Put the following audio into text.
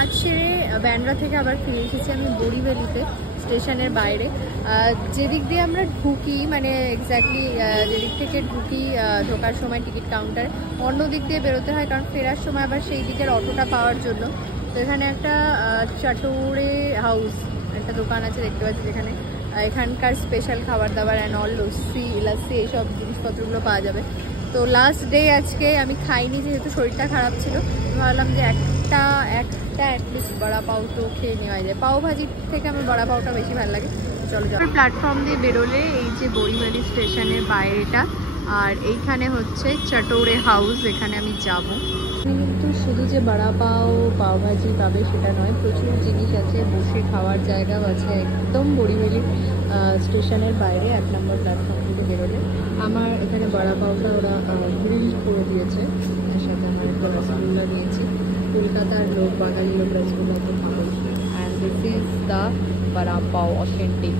কাজ সেরে ব্যান্ডরা থেকে আবার ফিরে এসেছি আমি বড়িভ্যালিতে, স্টেশনের বাইরে। যেদিক দিয়ে আমরা ঢুকি, মানে এক্স্যাক্টলি যেদিক থেকে ঢুকি ঢোকার সময় টিকিট কাউন্টার, অন্য দিক দিয়ে বেরোতে হয়, কারণ ফেরার সময় আবার সেই দিকের অটোটা পাওয়ার জন্য। তো এখানে একটা চটোরে হাউস একটা দোকান আছে দেখতে পাচ্ছি, যেখানে এখানকার স্পেশাল খাবার দাবার অ্যান্ড অল লস্যি এইসব জিনিসপত্রগুলো পাওয়া যাবে। তো লাস্ট ডে আজকে আমি খাইনি, যেহেতু শরীরটা খারাপ ছিল। ভাবলাম যে একটা অ্যাটলিস্ট বড়া পাও তো খেয়ে নেওয়া যায়। পাও ভাজির থেকে আমার বড়া পাওটা বেশি ভালো লাগে। চলো যাও। প্ল্যাটফর্ম দিয়ে বেরোলে এই যে বড়িভ্যালি স্টেশনের বাইরেটা, আর এইখানে হচ্ছে চটোরে হাউস, এখানে আমি যাব। কিন্তু শুধু যে বড়া পাও পাওভাজি পাবে সেটা নয়, প্রচুর জিনিস আছে, বসে খাওয়ার জায়গাও আছে একদম বড়িভ্যালি স্টেশনের বাইরে 1 নম্বর প্ল্যাটফর্ম থেকে বেরোলে। আমার এখানে বড়া পাওটা ওরা গ্রিল করে দিয়েছে, তার সাথে আমার একটা রসগোল্লা নিয়েছি। কলকাতার লোক, বাঙালি লোক রসগোল্লা তো খাবো। অ্যান্ড দিস ইজ দ্য বড়া পাও অথেন্টিক।